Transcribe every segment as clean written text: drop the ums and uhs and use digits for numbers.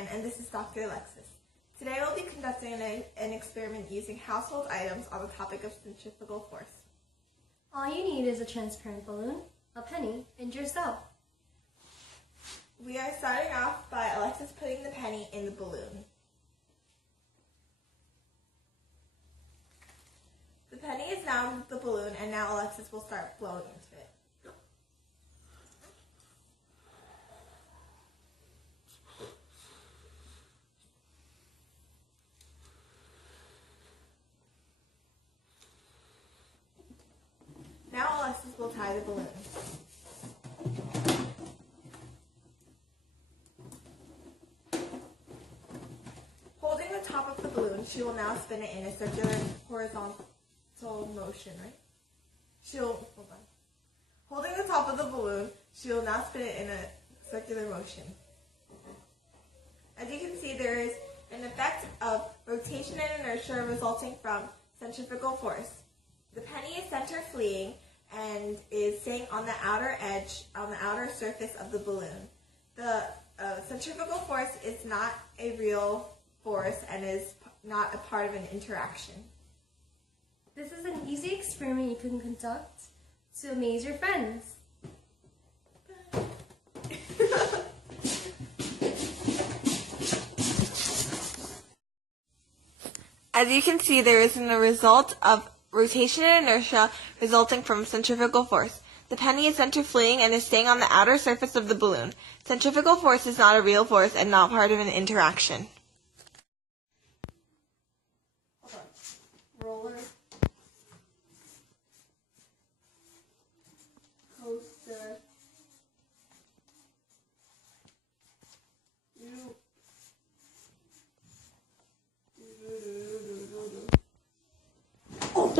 Ryan, and this is Dr. Alexis. Today we'll be conducting an experiment using household items on the topic of centrifugal force. All you need is a transparent balloon, a penny, and yourself. We are starting off by Alexis putting the penny in the balloon. The penny is now in the balloon, and now Alexis will start blowing into it. Now Alexis will tie the balloon. Holding the top of the balloon, she will now spin it in a circular horizontal motion, right? Holding the top of the balloon, she will now spin it in a circular motion. As you can see, there is an effect of rotation and inertia resulting from centrifugal force. The penny is center fleeing and is staying on the outer edge, on the outer surface of the balloon. The centrifugal force is not a real force and is not a part of an interaction. This is an easy experiment you can conduct to amaze your friends. As you can see, there is a result of rotation and inertia resulting from centrifugal force. The penny is center fleeing and is staying on the outer surface of the balloon. Centrifugal force is not a real force and not part of an interaction. Roller coaster.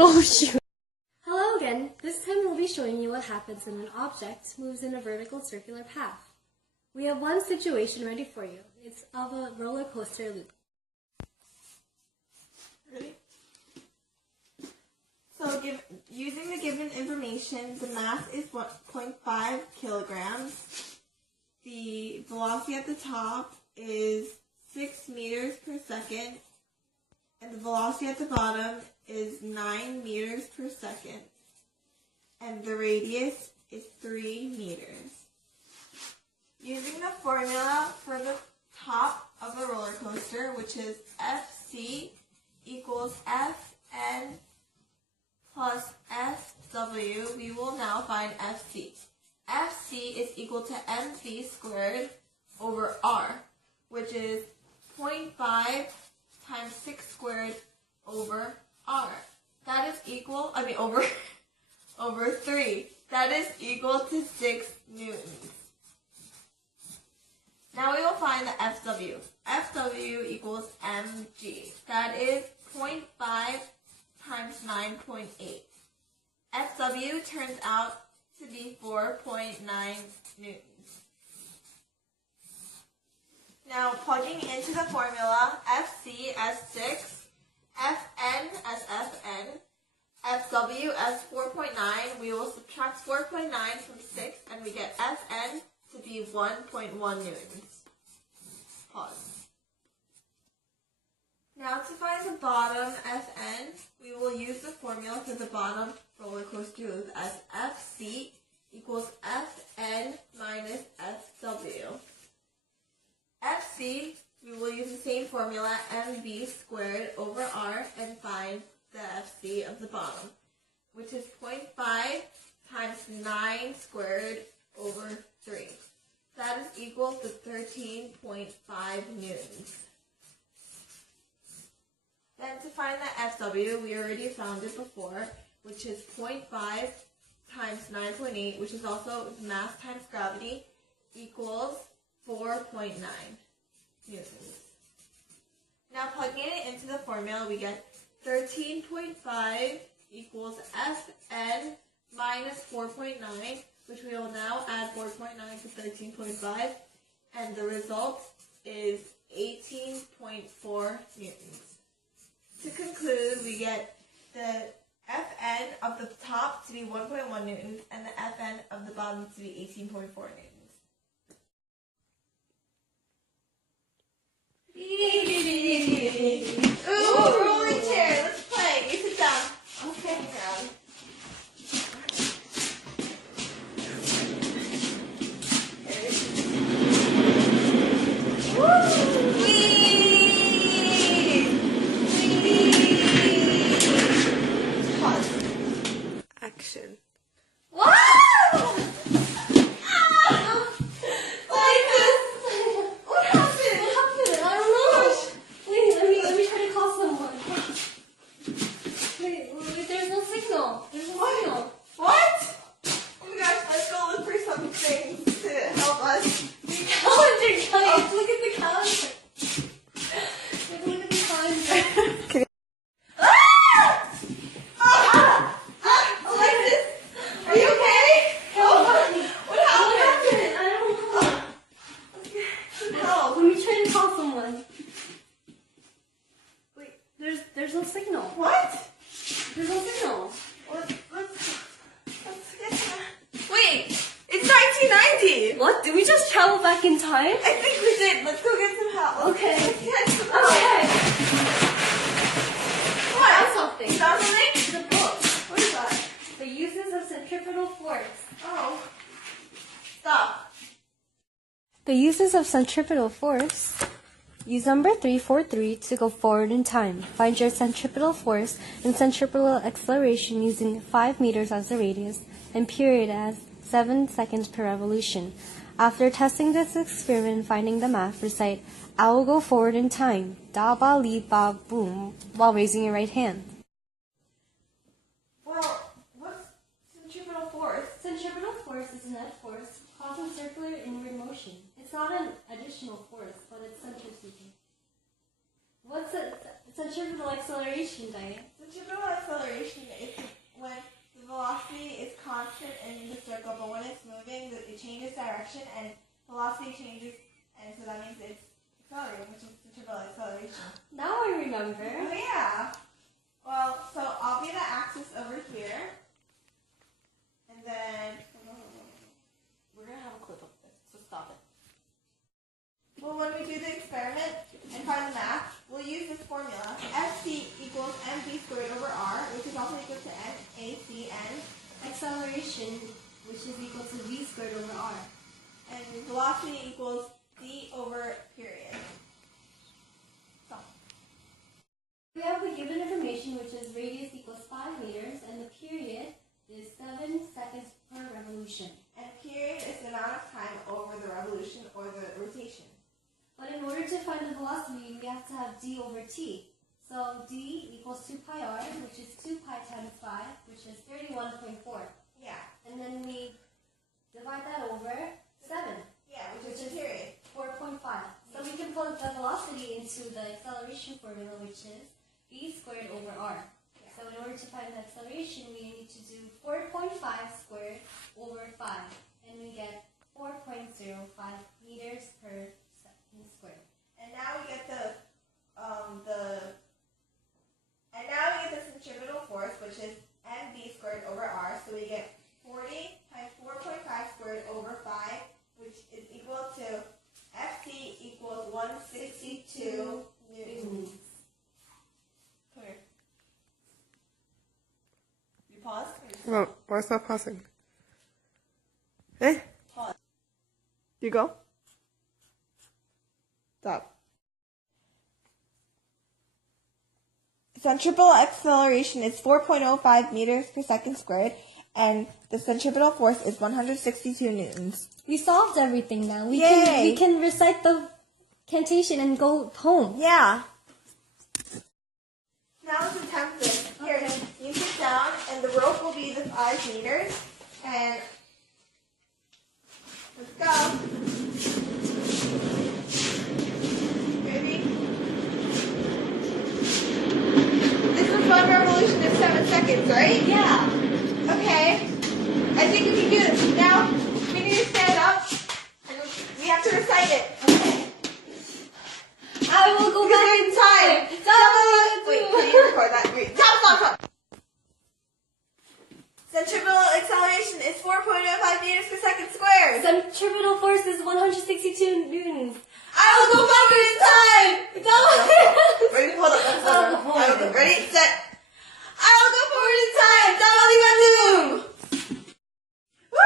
Oh shoot! Hello again. This time we'll be showing you what happens when an object moves in a vertical circular path. We have one situation ready for you. It's of a roller coaster loop. Ready? So using the given information, the mass is 0.5 kilograms. The velocity at the top is 6 meters per second. And the velocity at the bottom is 9 meters per second. And the radius is 3 meters. Using the formula for the top of a roller coaster, which is Fc equals Fn plus Fw, we will now find Fc. Fc is equal to mv squared over r, which is 0.5 times 6 squared over r. That is equal, over 3. That is equal to 6 newtons. Now we will find the Fw. Fw equals mg. That is 0.5 times 9.8. Fw turns out to be 4.9 newtons. Now plugging into the formula, Fc as 6, Fn as Fn, Fw as 4.9, we will subtract 4.9 from 6 and we get Fn to be 1.1 newtons. Pause. Now to find the bottom Fn, we will use the formula for the bottom roller coaster loop as Fc equals Fn minus Fw. Fc, we will use the same formula, mv squared over r, and find the Fc of the bottom, which is 0.5 times 9 squared over 3. That is equal to 13.5 newtons. Then to find the Fw, we already found it before, which is 0.5 times 9.8, which is also mass times gravity, equals 4.9 newtons. Now plugging it into the formula, we get 13.5 equals Fn minus 4.9, which we will now add 4.9 to 13.5, and the result is 18.4 newtons. To conclude, we get the Fn of the top to be 1.1 newtons and the Fn of the bottom to be 18.4 newtons. Ooh, rolling chair. Let's play. You sit down. Okay. Action. Wow! What happened? I don't know. Wait, let me try to call someone. Wait, there's no signal. There's no signal. What? Oh my gosh, let's go look for something to help us. Calendar, guys. Look at the calendar. Look at the calendar. Alexis, are you okay? What happened? I don't know. Help. Let me try to call someone. Wait, there's no signal. What? There's no signal. Let's get to... Wait, it's 1990. What? Did we just travel back in time? I think we did. Let's go get some help. Okay. Let's get some help. Okay. What? Found something. You found something? It's a book. What is that? The uses of centripetal force. Oh. Stop. The uses of centripetal force. Use number 343 to go forward in time. Find your centripetal force and centripetal acceleration using 5 meters as the radius and period as 7 seconds per revolution. After testing this experiment and finding the math, recite, "I will go forward in time, da ba li ba boom," while raising your right hand. Well, what's centripetal force? Centripetal force is a net force causing circular inward motion. It's not an additional force, but it's centrifugal. What's a centripetal acceleration, Diane? Centripetal acceleration is when the velocity is constant in the circle, but when it's moving, it changes direction and velocity changes, and so that means it's accelerating, which is centripetal acceleration. Now I remember. Oh yeah. Well, so I'll be the axis over here, and then we're gonna have a clip of this, so stop it. Well, when we do the experiment and find the math, we'll use this formula. Fc equals mv squared over r, which is also equal to NACN. Acceleration, which is equal to v squared over r. And velocity equals d over period. So, We have the given information, which is radius equals 5 meters, and the period is 7 seconds per revolution. and period is the amount of time over the revolution or the rotation. But in order to find the velocity, we have to have d over t. So d equals 2 pi r, which is 2 pi times 5, which is 31.4. Yeah. And then we divide that over 7, Yeah, which is the period. 4.5. So we can plug the velocity into the acceleration formula, which is v squared over r. Yeah. So in order to find the acceleration, we need to do 4.5 squared over 5. And we get 4.05 meters per second squared. And now we get the centripetal force, which is mv squared over r. So we get 40 times 4.5 squared over 5, which is equal to Fc equals 162 newtons. Come here. You pause? No, why is that pausing? Eh? Pause. You go. Stop. Centripetal acceleration is 4.05 meters per second squared, and the centripetal force is 162 newtons. We solved everything now. We Yay. can recite the cantation and go home. Yeah. Now let's attempt this. Here, Okay. you sit down, and the rope will be the 5 meters, and let's go. Ready? This is one revolution in 7 seconds, right? Yeah. Okay. I think we can do this. Now, we need to stand up, and we have to recite it. Okay. I will go back in time. Wait, can you record that? Wait, stop. Centripetal acceleration is 4.05 meters per second squared. Centripetal force is 162 newtons. I will go forward in time. Ready? Hold up. I will go. Ready? Set. I will go forward in time. Double Doom. Woo!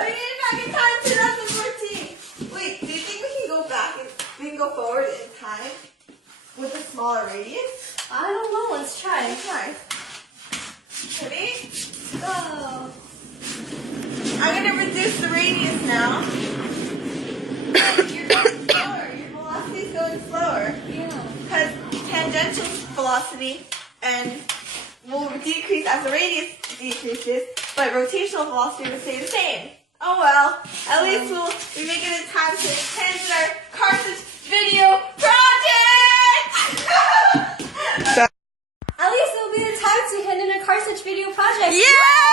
We made it back in time. 2014. Wait, do you think we can go back and we can go forward in time with a smaller radius? I don't know. Let's try. Let's try. Ready? Go. I'm gonna reduce the radius now. You're going slower. Your velocity's going slower. Yeah. Because tangential velocity and will decrease as the radius decreases, but rotational velocity will stay the same. Oh well. At least we'll be making it time to hand in our Carthage video project! At least it'll be the time to hand in a Carthage video project. Yeah!